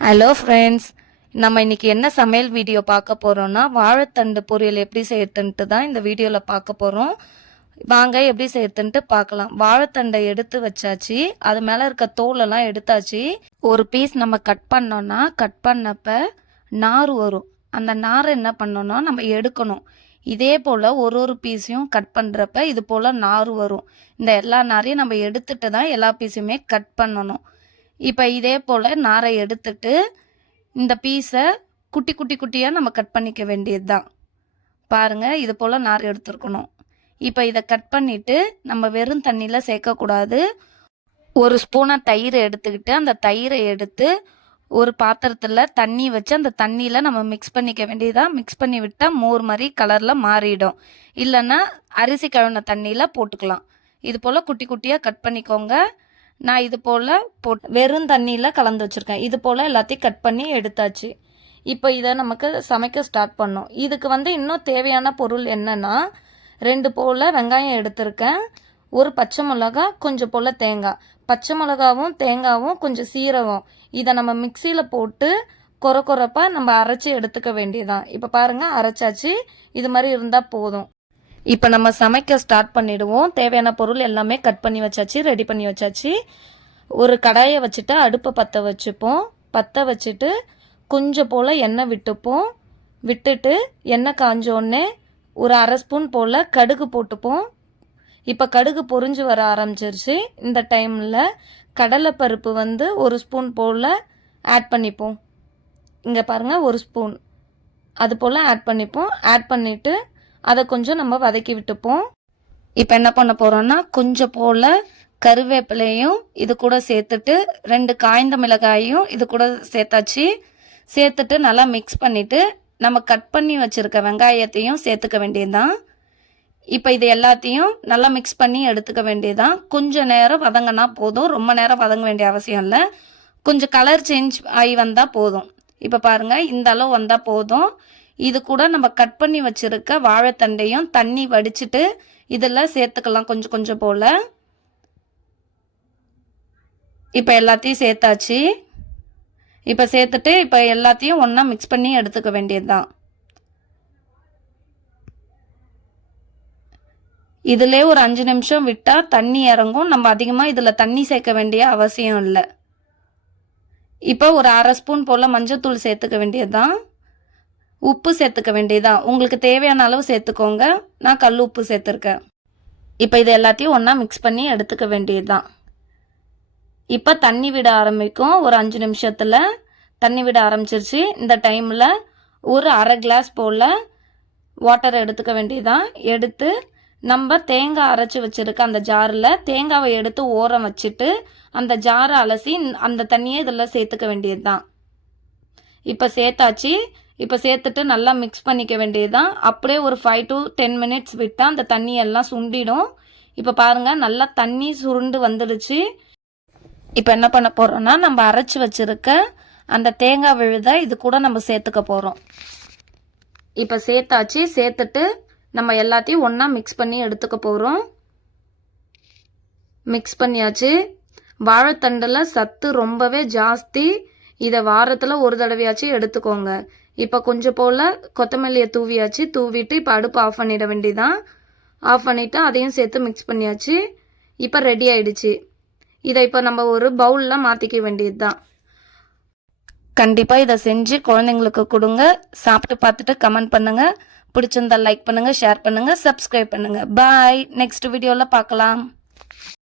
Hello friends, நம்ம இன்னைக்கு என்ன சமையல் வீடியோ பார்க்க போகிறோம்னா வாழைத்தண்டு பொரியல் எப்படி செய்யறதுன்ட்டு தான் இந்த வீடியோவில் பார்க்க போகிறோம். வாங்க எப்படி செய்யறதுன்ட்டு பார்க்கலாம். வாழைத்தண்டை எடுத்து வச்சாச்சு, அது மேலே இருக்க தோலெல்லாம் எடுத்தாச்சு. ஒரு பீஸ் நம்ம கட் பண்ணோன்னா கட் பண்ணப்ப நார் வரும். அந்த நாரை என்ன பண்ணோன்னா நம்ம எடுக்கணும். இதே போல் ஒரு ஒரு பீஸையும் கட் பண்ணுறப்ப இது போல் நார் வரும். இந்த எல்லா நாரையும் நம்ம எடுத்துட்டு தான் எல்லா பீஸுமே கட் பண்ணணும். இப்போ இதே போல் நாரை எடுத்துட்டு இந்த பீஸை குட்டி குட்டி குட்டியாக நம்ம கட் பண்ணிக்க வேண்டியது தான். பாருங்கள், இது போல் நார் எடுத்துருக்கணும். இப்போ இதை கட் பண்ணிவிட்டு நம்ம வெறும் தண்ணியில் சேர்க்கக்கூடாது. ஒரு ஸ்பூனை தயிர் எடுத்துக்கிட்டு அந்த தயிரை எடுத்து ஒரு பாத்திரத்தில் தண்ணி வச்சு அந்த தண்ணியில் நம்ம மிக்ஸ் பண்ணிக்க வேண்டியதாக. மிக்ஸ் பண்ணி விட்டால் மோர் மாதிரி கலரில் மாறிடும். இல்லைன்னா அரிசி கழுவின தண்ணியில் போட்டுக்கலாம். இது போல் குட்டி குட்டியாக கட் பண்ணிக்கோங்க. நான் இது போல் வெறும் தண்ணியில் கலந்து வச்சுருக்கேன். இது போல் எல்லாத்தையும் கட் பண்ணி எடுத்தாச்சு. இப்போ இதை நமக்கு சமைக்க ஸ்டார்ட் பண்ணோம். இதுக்கு இன்னும் தேவையான பொருள் என்னென்னா 2 போல் வெங்காயம் எடுத்திருக்கேன், ஒரு பச்சை மிளகா, கொஞ்சம் போல் தேங்காய். பச்சை மிளகாவும் தேங்காயும் கொஞ்சம் சீரகம், இதை நம்ம மிக்சியில் போட்டு கொரப்பாக நம்ம அரைச்சி எடுத்துக்க வேண்டியதான். இப்போ பாருங்கள், அரைச்சாச்சு. இது மாதிரி இருந்தால் போதும். இப்போ நம்ம சமைக்க ஸ்டார்ட் பண்ணிவிடுவோம். தேவையான பொருள் எல்லாமே கட் பண்ணி வச்சாச்சு, ரெடி பண்ணி வச்சாச்சு. ஒரு கடாயை வச்சுட்டு அடுப்பை பற்ற வச்சுப்போம். பற்ற வச்சுட்டு கொஞ்சம் போல் எண்ணெய் விட்டுப்போம். விட்டுட்டு எண்ணெய் காஞ்சோடனே ஒரு அரை ஸ்பூன் போல் கடுகு போட்டுப்போம். இப்போ கடுகு பொரிஞ்சு வர ஆரம்பிச்சிருச்சு. இந்த டைமில் கடலைப்பருப்பு ஒரு ஸ்பூன் போல் ஆட் பண்ணிப்போம். இங்கே பாருங்கள், ஒரு ஸ்பூன் அது போல் ஆட் பண்ணிப்போம். ஆட் பண்ணிவிட்டு அதை கொஞ்சம் நம்ம வதக்கி விட்டுப்போம். இப்போ என்ன பண்ண போகிறோன்னா கொஞ்சம் போல் கருவேப்பிலையும் இது கூட சேர்த்துட்டு 2 காய்ந்த மிளகாயும் இது கூட சேர்த்தாச்சு. சேர்த்துட்டு நல்லா மிக்ஸ் பண்ணிவிட்டு நம்ம கட் பண்ணி வச்சுருக்க வெங்காயத்தையும் சேர்த்துக்க வேண்டியதுதான். இப்போ இது எல்லாத்தையும் நல்லா மிக்ஸ் பண்ணி எடுத்துக்க வேண்டியதுதான். கொஞ்சம் நேரம் வதங்கினா போதும், ரொம்ப நேரம் வதங்க வேண்டிய அவசியம் இல்லை. கொஞ்சம் கலர் சேஞ்ச் ஆகி வந்தால் போதும். இப்போ பாருங்கள், இந்த அளவு வந்தால் போதும். இது கூட நம்ம கட் பண்ணி வச்சுருக்க வாழைத்தண்டையும் தண்ணி வடிச்சிட்டு இதில் சேர்த்துக்கலாம் கொஞ்சம் கொஞ்சம் போல். இப்போ எல்லாத்தையும் சேர்த்தாச்சு. இப்போ சேர்த்துட்டு இப்போ எல்லாத்தையும் ஒன்றா மிக்ஸ் பண்ணி எடுத்துக்க வேண்டியது தான். இதிலே ஒரு 5 நிமிஷம் விட்டால் தண்ணி இறங்கும். நம்ம அதிகமாக இதில் தண்ணி சேர்க்க வேண்டிய அவசியம் இல்லை. இப்போ ஒரு அரை ஸ்பூன் போல் மஞ்சள்தூள் சேர்த்துக்க வேண்டியது தான். உப்பு சேர்த்துக்க வேண்டியதான். உங்களுக்கு தேவையான அளவு சேர்த்துக்கோங்க. நான் கல் உப்பு சேர்த்துருக்கேன். இப்போ இது எல்லாத்தையும் ஒன்றா மிக்ஸ் பண்ணி எடுத்துக்க வேண்டியது தான். இப்போ தண்ணி விட ஆரம்பிக்கும். ஒரு 5 நிமிஷத்தில் தண்ணி விட ஆரம்பிச்சிருச்சு. இந்த டைமில் ஒரு அரை கிளாஸ் போல் வாட்டர் எடுத்துக்க வேண்டியதான். எடுத்து நம்ம தேங்காய் அரைச்சி வச்சுருக்க அந்த ஜாரில் தேங்காவை எடுத்து ஓரம் வச்சுட்டு அந்த ஜாரை அலசி அந்த தண்ணியை இதில் சேர்த்துக்க வேண்டியது தான். இப்போ சேர்த்தாச்சு. இப்போ சேர்த்துட்டு நல்லா மிக்ஸ் பண்ணிக்க வேண்டியது தான். அப்படியே ஒரு 5 to 10 மினிட்ஸ் விட்டால் அந்த தண்ணியெல்லாம் சுண்டிடும். இப்போ பாருங்கள், நல்லா தண்ணி சுருண்டு வந்துடுச்சு. இப்போ என்ன பண்ண போகிறோன்னா நம்ம அரைச்சி வச்சுருக்க அந்த தேங்காய் விழுதை இது கூட நம்ம சேர்த்துக்க போகிறோம். இப்போ சேர்த்தாச்சு. சேர்த்துட்டு நம்ம எல்லாத்தையும் ஒன்றா மிக்ஸ் பண்ணி எடுத்துக்க போகிறோம். மிக்ஸ் பண்ணியாச்சு. வாழைத்தண்டில் சத்து ரொம்பவே ஜாஸ்தி. இதை வாரத்தில் ஒரு தடவையாச்சும் எடுத்துக்கோங்க. இப்போ கொஞ்சம் போல் கொத்தமல்லியை தூவியாச்சு. தூவிட்டு இப்போ அடுப்பு ஆஃப் பண்ணிட வேண்டியதான். ஆஃப் பண்ணிவிட்டு அதையும் சேர்த்து மிக்ஸ் பண்ணியாச்சு. இப்போ ரெடி ஆயிடுச்சு. இதை இப்போ நம்ம ஒரு பவுலில் மாற்றிக்க வேண்டியது தான். கண்டிப்பாக இதை செஞ்சு குழந்தைங்களுக்கு கொடுங்க. சாப்பிட்டு பார்த்துட்டு கமெண்ட் பண்ணுங்கள். பிடிச்சிருந்தா லைக் பண்ணுங்கள், ஷேர் பண்ணுங்கள், சப்ஸ்கிரைப் பண்ணுங்கள். பாய். நெக்ஸ்ட் வீடியோவில் பார்க்கலாம்.